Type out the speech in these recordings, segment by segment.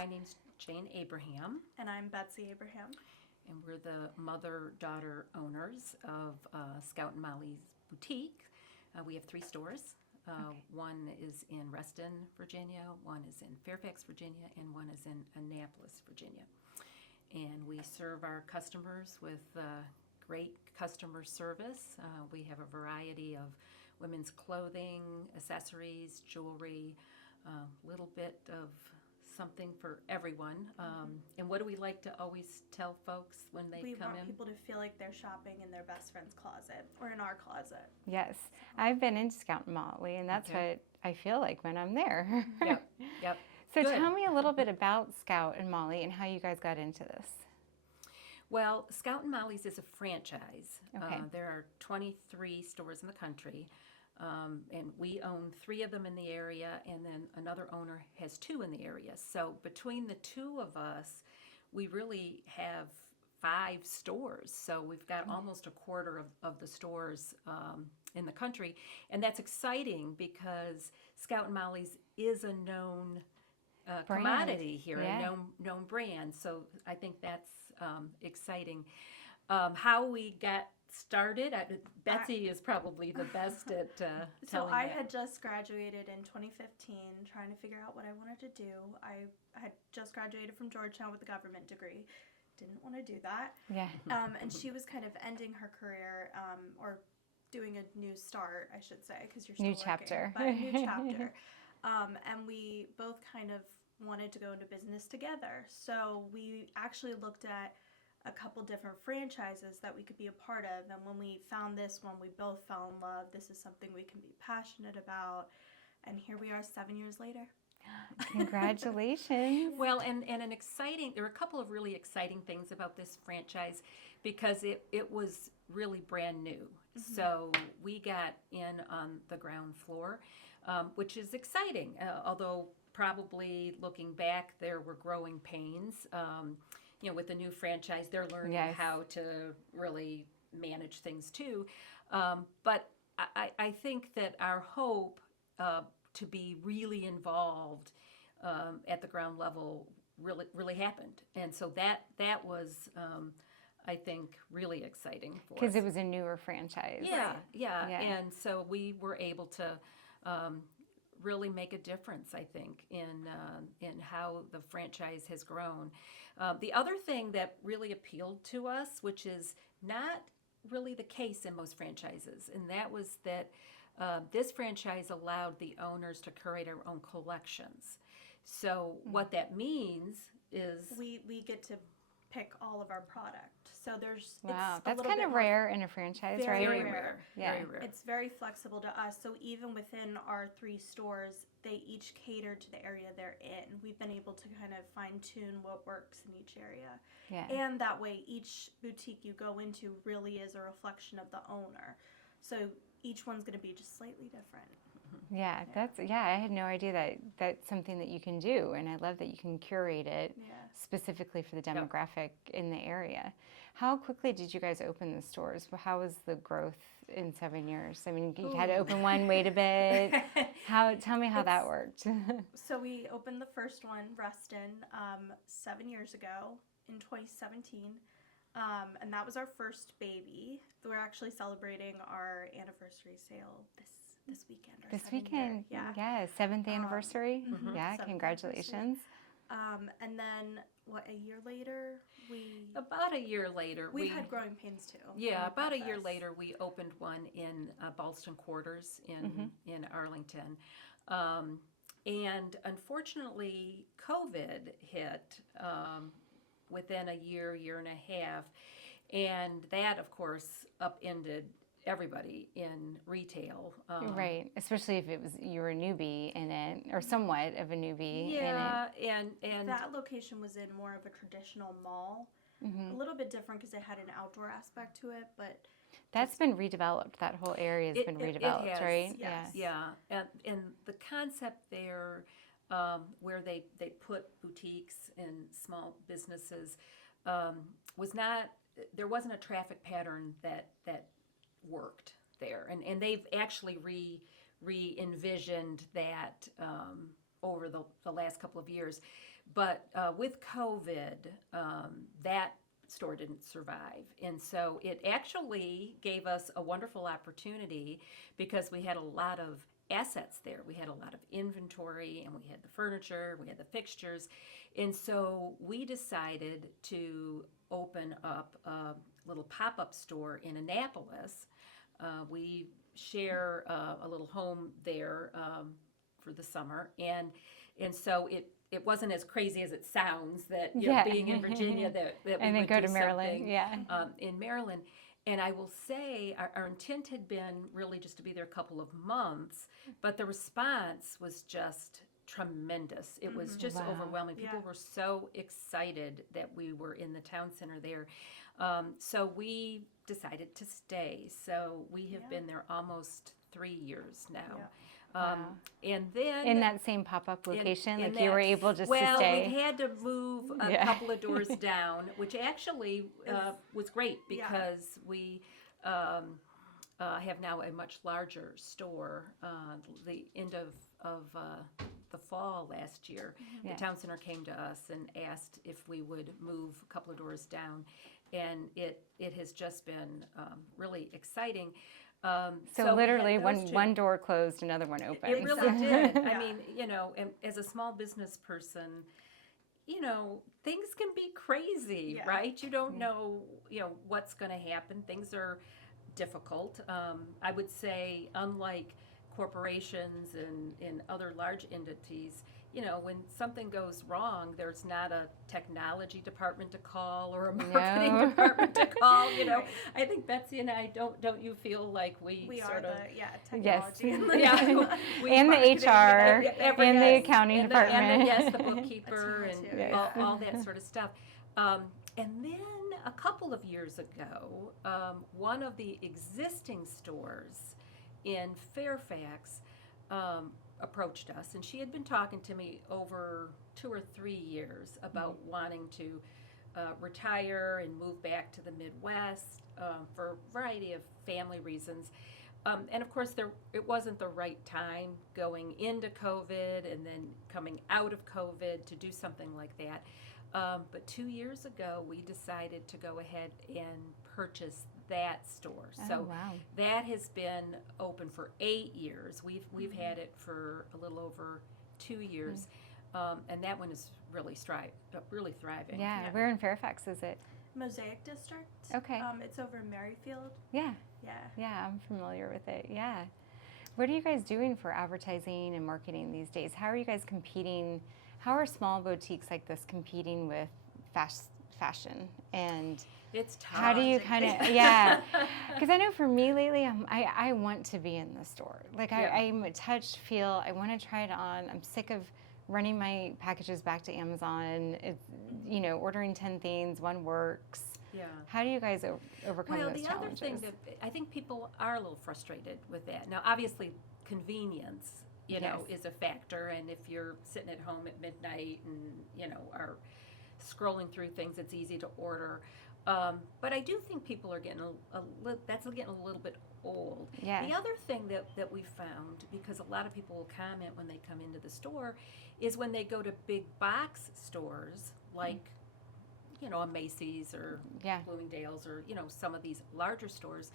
My name's Jane Abraham, And I'm Betsy Abraham. and we're the mother-daughter owners of Scout and Molly's Boutique. We have 3 stores. One is in Reston, Virginia, one is in Fairfax, Virginia, and one is in Annapolis, Virginia. And we serve our customers with great customer service. We have a variety of women's clothing, accessories, jewelry, a little bit of something for everyone. And what do we like to always tell folks when they We come want in? people to feel like they're shopping in their best friend's closet or in our closet. Yes, I've been into Scout and Molly, and that's Okay. what I feel like when I'm there. Yep. So Good. tell me a little bit about Scout and Molly and how you guys got into this. Well, Scout and Molly's is a franchise. Okay. There are 23 stores in the country, and we own 3 of them in the area, and then another owner has 2 in the area. So between the 2 of us, we really have 5 stores. So we've got almost a quarter of the stores in the country, and that's exciting because Scout and Molly's is a known Brand. commodity here, Yeah. a known brand. So I think that's exciting. How we got started, Betsy is probably the best at So telling I that. had just graduated in 2015, trying to figure out what I wanted to do. I had just graduated from Georgetown with a government degree. Didn't want to do that. Yeah. And she was kind of ending her career, or doing a new start, I should say, because you're still New working, chapter. but a new chapter. And we both kind of wanted to go into business together. So we actually looked at a couple different franchises that we could be a part of. And when we found this one, we both fell in love. This is something we can be passionate about. And here we are 7 years later. Congratulations. Well, and there were a couple of really exciting things about this franchise because it was really brand new. So we got in on the ground floor, which is exciting, although probably looking back, there were growing pains. With the new franchise, they're learning Yes. how to really manage things too. But I think that our hope to be really involved at the ground level really happened, and so that was I think really exciting for us. Because it was a newer franchise. Yeah. Yeah. And so we were able to really make a difference, I think, in how the franchise has grown. The other thing that really appealed to us, which is not really the case in most franchises, and that was that this franchise allowed the owners to curate our own collections. So what that means is We get to pick all of our product. So there's Wow, it's a that's little kind bit of more rare in a franchise, very right? rare. Yeah. Very rare. It's very flexible to us. So even within our 3 stores, they each cater to the area they're in. We've been able to kind of fine tune what works in each area. Yeah. And that way, each boutique you go into really is a reflection of the owner. So each one's going to be just slightly different. Yeah, I had no idea that that's something that you can do, and I love that you can curate it Yeah. specifically for the demographic in the area. How quickly did you guys open the stores? How was the growth in 7 years? I mean, you had to open one, wait a bit. Tell me how that worked. So we opened the first one, Reston, 7 years ago in 2017. And that was our first baby. We're actually celebrating our anniversary sale this weekend. Our This 7 year, weekend, yeah. 7th anniversary. Yeah, 7th congratulations. And then, a year later, about a year later, we've had growing pains too. Yeah, in the about a year process. later, we opened one in Ballston Quarters in Arlington. And unfortunately, COVID hit within a year and a half. And that, of course, upended everybody in retail. Right, especially if you were a newbie in it, or somewhat of a newbie Yeah, and that location was in more of a traditional mall. A little bit different because it had an outdoor aspect to it, but that's been redeveloped. That whole area has been redeveloped, has, right? yes. Yeah, and the concept there, where they put boutiques and small businesses, was not. There wasn't a traffic pattern that worked there, and they've actually re-envisioned that over the last couple of years. But with COVID, that store didn't survive. And so it actually gave us a wonderful opportunity because we had a lot of assets there. We had a lot of inventory, and we had the furniture, we had the fixtures. And so we decided to open up a little pop-up store in Annapolis. We share a little home there for the summer, and so it wasn't as crazy as it sounds that being in Virginia that we and then would go do to Maryland, something, in Maryland. And I will say our intent had been really just to be there a couple of months, but the response was just tremendous. It was just Wow. overwhelming. People were so excited that we were in the town center there. So we decided to stay. So we have been there almost 3 years now. Wow. And then In that same pop-up location, in like you were that- able just to well, stay. we had to move a Yeah. couple of doors down, which actually was great because we have now a much larger store. The end of the fall last year, Yeah. the town center came to us and asked if we would move a couple of doors down, and it has just been really exciting. So we had literally, those two. one door closed, another one opened. It really did. I Yeah. mean, and as a small business person, things can be crazy, Yeah. right? You don't know, what's going to happen. Things are difficult. I would say, unlike corporations and other large entities, when something goes wrong, there's not a technology department to call or a marketing No. department to call. I think Betsy and I don't you feel like we We are sort of Yes. technology. yeah, we And the marketing, HR, every- and the yes, accounting and department. yes, the bookkeeper That's and huge, yeah. all that sort of stuff. And then a couple of years ago, one of the existing stores in Fairfax approached us, and she had been talking to me over 2 or 3 years about wanting to retire and move back to the Midwest for a variety of family reasons. And of course, it wasn't the right time going into COVID and then coming out of COVID to do something like that. But 2 years ago, we decided to go ahead and purchase that store. Oh, So wow. that has been open for 8 years. We've had it for a little over 2 years, and that one is really thriving. Yeah. Yeah. Where in Fairfax is it? Mosaic District. Okay. It's over in Merrifield. Yeah. Yeah. Yeah, I'm familiar with it. Yeah. What are you guys doing for advertising and marketing these days? How are you guys competing? How are small boutiques like this competing with fashion? And It's tough. how do you kind of, yeah. Because I know for me lately, I want to be in the store. Like Yeah. I'm a touch, feel, I want to try it on. I'm sick of running my packages back to Amazon. It's, ordering 10 things, one works. Yeah. How do you guys overcome Well, those the challenges? other thing that I think people are a little frustrated with that. Now, obviously, convenience, Yes. is a factor. And if you're sitting at home at midnight and, are scrolling through things, it's easy to order. But I do think people are getting that's getting a little bit old. Yeah. The other thing that we found, because a lot of people will comment when they come into the store, is when they go to big box stores like, a Macy's or Yeah. Bloomingdale's or, some of these larger stores,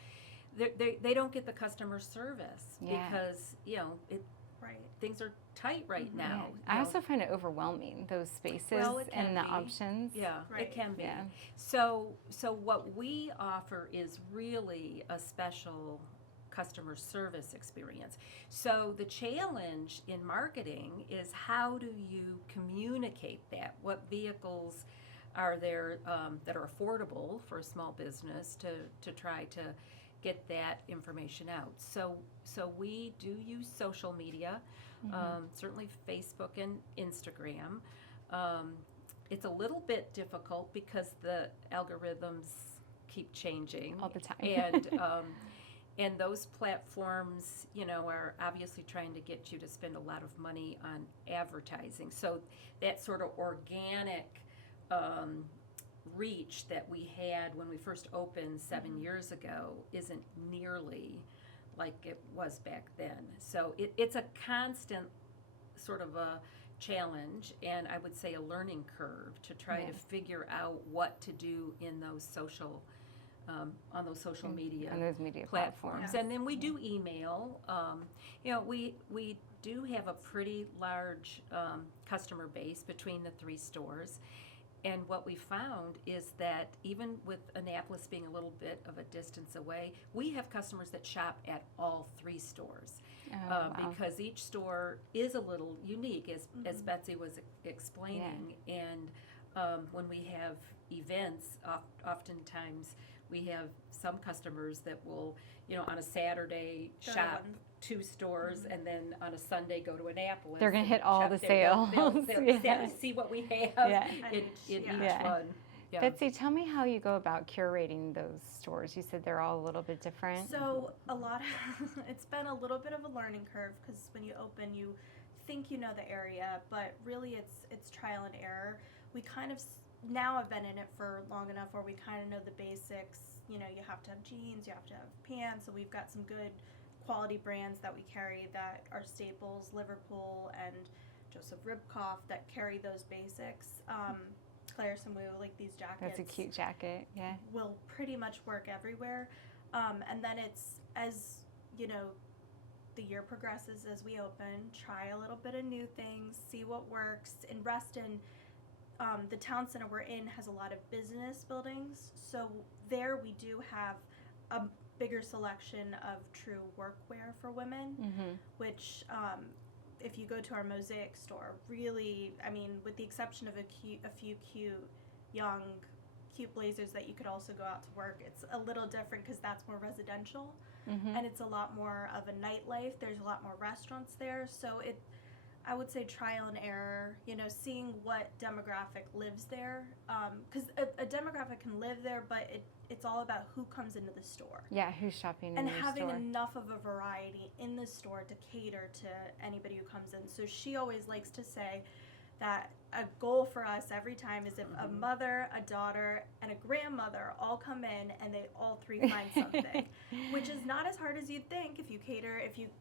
they don't get the customer service Yeah. because, Right. things are tight right Yeah. now. I also find it overwhelming, those spaces Well, it can and the be. options. Yeah, Right. it can be. Yeah. So what we offer is really a special customer service experience. So the challenge in marketing is, how do you communicate that? What vehicles are there that are affordable for a small business to try to get that information out? So we do use social media, certainly Facebook and Instagram. It's a little bit difficult because the algorithms keep changing All the time. and those platforms, are obviously trying to get you to spend a lot of money on advertising. So that sort of organic reach that we had when we first opened 7 years ago isn't nearly like it was back then. So it's a constant sort of a challenge, and I would say a learning curve to try to figure out what to do in those social on those social media on those media platforms. Yeah. And then we do email. We do have a pretty large customer base between the 3 stores. And what we found is that even with Annapolis being a little bit of a distance away, we have customers that shop at all 3 stores. Because each store is a little unique, as Betsy was explaining. And when we have events, oftentimes we have some customers that will, on a Saturday shop 2 stores, and then on a Sunday go to Annapolis. They're going to and hit all shop the there. sales. They'll see what we have in each Yeah. one. Yeah. Betsy, tell me how you go about curating those stores. You said they're all a little bit different. So it's been a little bit of a learning curve, because when you open, you think you know the area, but really it's trial and error. We kind of now have been in it for long enough where we kind of know the basics. You have to have jeans, you have to have pants, so we've got some good quality brands that we carry that are staples, Liverpool and Joseph Ribkoff, that carry those basics. Claire Samu, like these jackets. That's a cute jacket, yeah. Will pretty much work everywhere. And then it's, as the year progresses, as we open, try a little bit of new things, see what works. In Reston, the town center we're in has a lot of business buildings, so there we do have a bigger selection of true workwear for women, which if you go to our Mosaic store, really, I mean, with the exception of a few cute blazers that you could also go out to work, it's a little different because that's more residential, and it's a lot more of a nightlife. There's a lot more restaurants there, so I would say trial and error, seeing what demographic lives there, because a demographic can live there, but it's all about who comes into the store. Yeah, who's shopping and in your having store. enough of a variety in the store to cater to anybody who comes in. So she always likes to say that a goal for us every time is if a mother, a daughter, and a grandmother all come in and they all 3 find something, which is not as hard as you'd think if you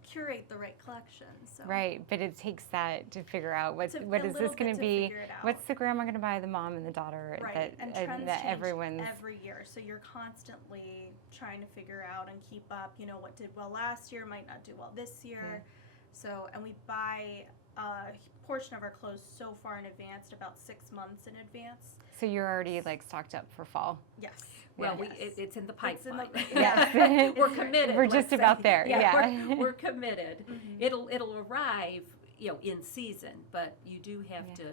curate the right collection. So. Right, but it takes that to figure out what is little this going bit to be? figure it out. What's the grandma going to buy the mom and the daughter? Right, and trends that change everyone's every year, so you're constantly trying to figure out and keep up. What did well last year might not do well this year. Yeah. So, and we buy a portion of our clothes so far in advance, about 6 months in advance. So you're already like stocked up for fall. Yes. Well, Yes. it's in the pipeline. Yes. We're committed. We're just let's about say. there. Yeah. We're committed. It'll arrive, in season, but you do have to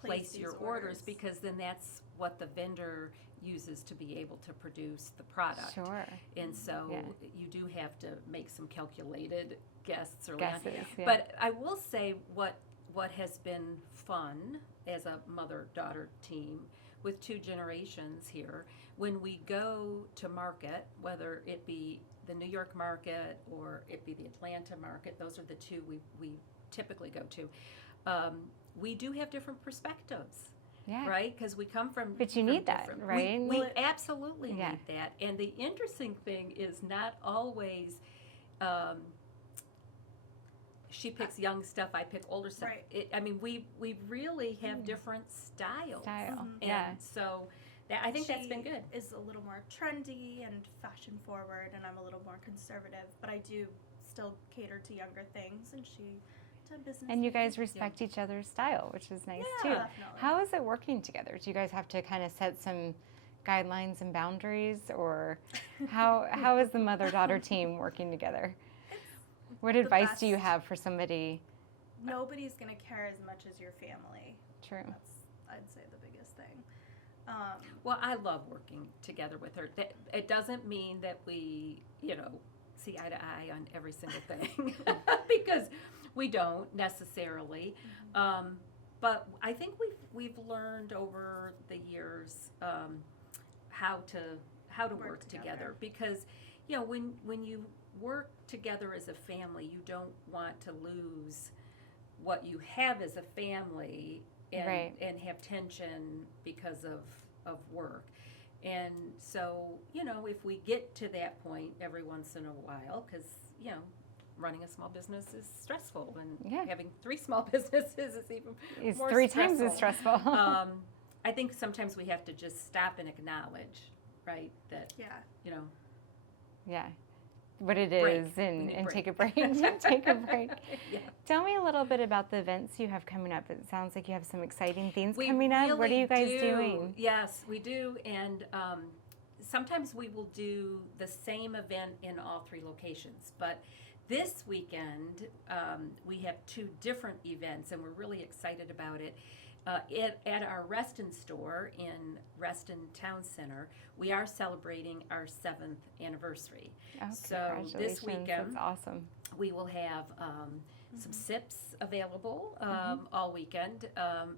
place these your orders, because then that's what the vendor uses to be able to produce the product. Sure. And so Yeah. you do have to make some calculated guesses early on. Guesses, yeah. But I will say what has been fun as a mother-daughter team with 2 generations here, when we go to market, whether it be the New York market or it be the Atlanta market, those are the 2 we typically go to, we do have different perspectives. Yeah. Right? Because we come from. But you need that, right? We absolutely Yeah. need that. And the interesting thing is not always. She picks young stuff, I pick older stuff. Right. We really have different styles. Style. And so I think that's been good. She is a little more trendy and fashion forward, and I'm a little more conservative, but I do still cater to younger things, and she to business. And you guys respect each other's style, which is nice too. Definitely. How is it working together? Do you guys have to kind of set some guidelines and boundaries, or how is the mother-daughter team working together? What advice do you best. have for somebody? Nobody's gonna care as much as your family. True. That's, I'd say, the biggest thing. Well, I love working together with her. It doesn't mean that we, see eye to eye on every single thing, because we don't necessarily. But I think we've learned over the years how to work together, because when you work together as a family, you don't want to lose what you have as a family and Right. and have tension because of work. And so, if we get to that point every once in a while, because, running a small business is stressful, and Yeah. having 3 small businesses is even It's more 3 times as stressful. I think sometimes we have to just stop and acknowledge, right, that, Yeah. you know, Yeah. What it break. is We and, need and break. take a break. Take a break. Yeah. Tell me a little bit about the events you have coming up. It sounds like you have some exciting things We coming up. What are really you guys do. doing? Yes, we do, and sometimes we will do the same event in all 3 locations, but this weekend we have 2 different events, and we're really excited about it. At our Reston store in Reston Town Center, we are celebrating our 7th anniversary. Oh, So congratulations. this weekend, That's awesome. we will have some sips available all weekend.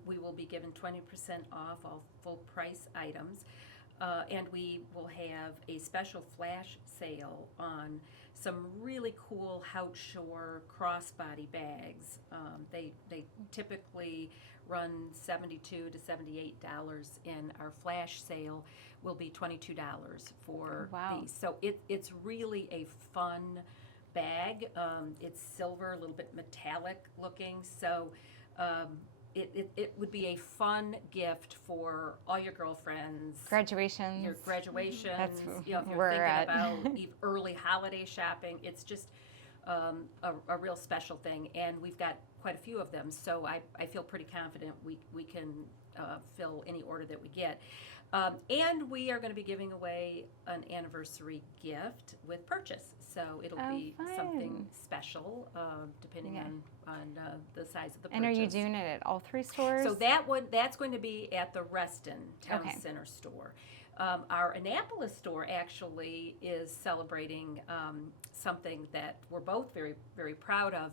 We will be given 20% off all full price items. And we will have a special flash sale on some really cool Hout Shore crossbody bags. They typically run $72 to $78, and our flash sale will be $22 for Wow. these. So it's really a fun bag. It's silver, a little bit metallic looking. So it would be a fun gift for all your girlfriends. Graduations. Your graduations. That's You know, if you're where thinking we're at. about early holiday shopping, it's just a real special thing. And we've got quite a few of them, so I feel pretty confident we can fill any order that we get. And we are going to be giving away an anniversary gift with purchase. So it'll be something fun. special depending Yeah. on the size of the purchase. And are you doing it at all 3 stores? So that's going to be at the Reston Town Center store. Our Annapolis store actually is celebrating something that we're both very, very proud of.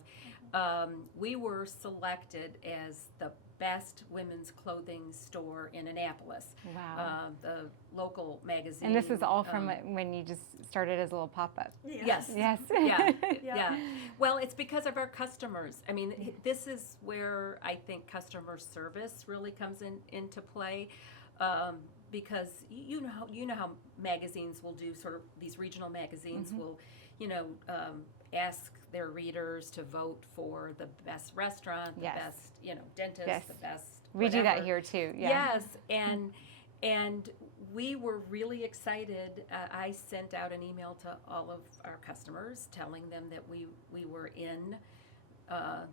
We were selected as the best women's clothing store in Annapolis. Wow. The local magazine. And this is all from when you just started as a little pop-up. Yes. Yes. Yeah. Well, it's because of our customers. I mean, this is where I think customer service really comes into play. Because you know how magazines will do, sort of these regional magazines will, ask their readers to vote for the best restaurant, the best, dentist, the best. We do that whatever. here too. Yeah. Yes, and we were really excited. I sent out an email to all of our customers telling them that we were in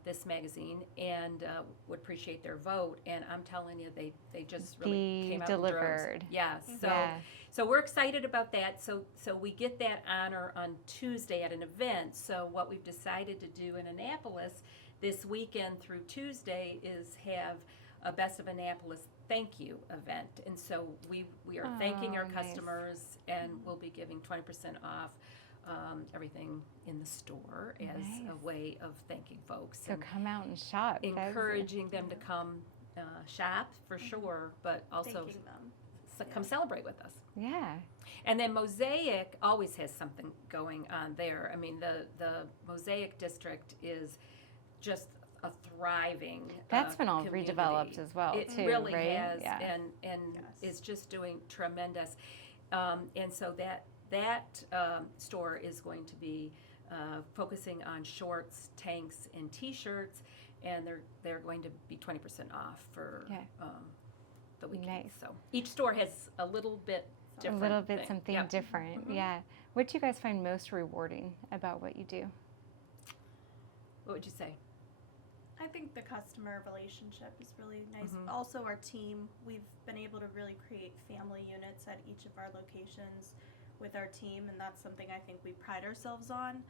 this magazine and would appreciate their vote. And I'm telling you, they just really came out delivered. in droves. So we're excited about that. So we get that honor on Tuesday at an event. So what we've decided to do in Annapolis this weekend through Tuesday is have a Best of Annapolis thank you event. And so we are thanking our nice. customers, and we'll be giving 20% off everything in the store as a way of thanking folks. So and come out and shop. encouraging them to come shop for sure, but also Thanking them. come celebrate with us. Yeah. And then Mosaic always has something going on there. I mean, the Mosaic district is just a thriving That's been all community. redeveloped as well, It too, really right? has, Yeah. and Yes. is just doing tremendous. And so that store is going to be focusing on shorts, tanks, and T-shirts, and they're going to be 20% off for the weekend. Nice. So each store has a little bit different. A little bit thing. something Yep. different. Yeah. What do you guys find most rewarding about what you do? What would you say? I think the customer relationship is really nice. Also, our team, we've been able to really create family units at each of our locations with our team, and that's something I think we pride ourselves on.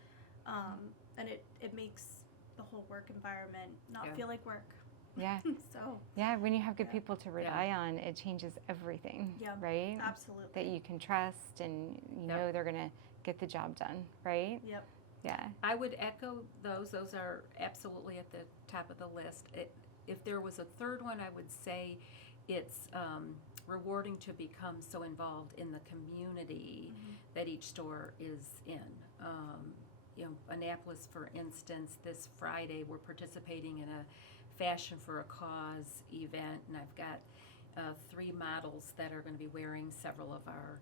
And it makes the whole work environment not feel like work. Yeah. So, Yeah, when you have good people to rely on, it changes everything, right? absolutely. That you can trust and you know they're going to get the job done, right? Yep. Yeah. I would echo those. Those are absolutely at the top of the list. If there was a third one, I would say it's rewarding to become so involved in the community that each store is in. Annapolis, for instance, this Friday we're participating in a Fashion for a Cause event, and I've got 3 models that are going to be wearing several of our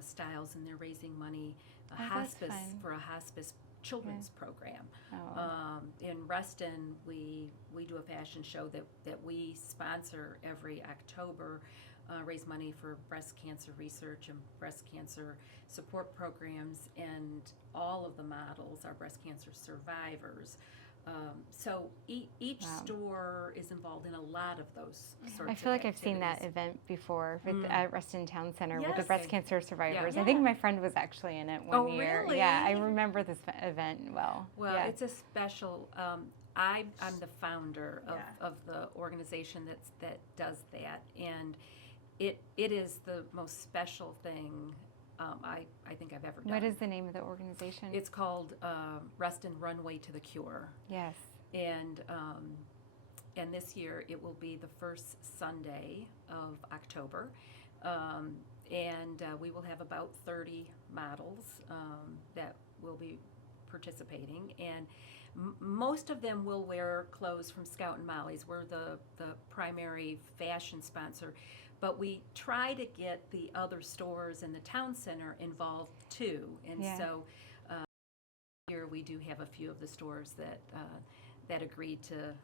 styles, and they're raising money Oh, that's fun. for a hospice children's program. Oh. In Reston, we do a fashion show that we sponsor every October, raise money for breast cancer research and breast cancer support programs, and all of the models are breast cancer survivors. So each Wow. store is involved in a lot of those sorts I of feel like I've seen that activities. event before at Reston Town Center with the Yes. breast cancer survivors. Yeah. I think my friend was actually in it one Oh, year. really? Yeah, I remember this event well. Well, yeah. it's a special. I'm the founder Yeah. of the organization that does that, and it is the most special thing I think I've ever done. What is the name of the organization? It's called Reston Runway to the Cure, yes. and this year it will be the first Sunday of October, and we will have about 30 models that will be participating, and most of them will wear clothes from Scout and Molly's. We're the primary fashion sponsor, but we try to get the other stores in the town center involved too. And Yeah. so here we do have a few of the stores that agreed to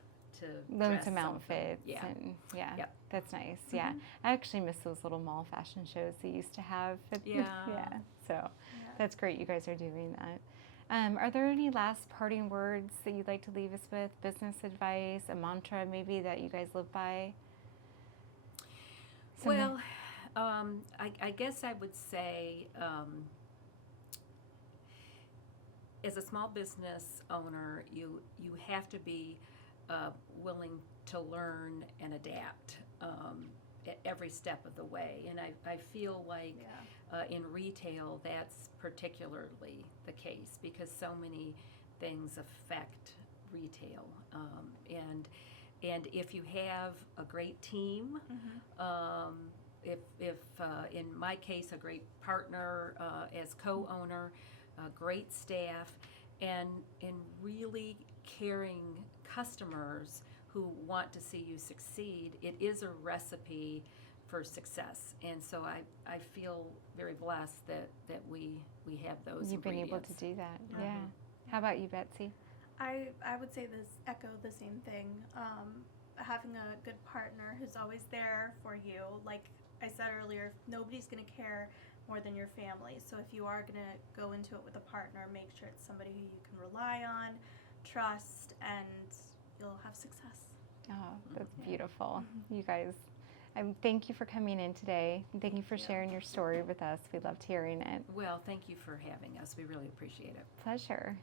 Loan dress some something. outfits. Yeah. And yeah, Yep. that's nice. Yeah. I actually miss those little mall fashion shows they used to have. Yeah. yeah. So Yeah. that's great you guys are doing that. Are there any last parting words that you'd like to leave us with? Business advice, a mantra maybe that you guys live by? Something- Well, I guess I would say, as a small business owner, you have to be willing to learn and adapt at every step of the way. And I feel like in retail that's particularly the case, because so many things affect retail. And if you have a great team, if in my case a great partner as co-owner, great staff, and really caring customers who want to see you succeed, it is a recipe for success. And so I feel very blessed that we have those You've been able ingredients. to do that. Yeah. How about you, Betsy? I would say echo the same thing. Having a good partner who's always there for you. Like I said earlier, nobody's going to care more than your family. So if you are going to go into it with a partner, make sure it's somebody who you can rely on, trust, and you'll have success. Oh, that's beautiful. You guys, thank you for coming in today. And thank you for sharing your story with us. We loved hearing it. Well, thank you for having us. We really appreciate it. Pleasure.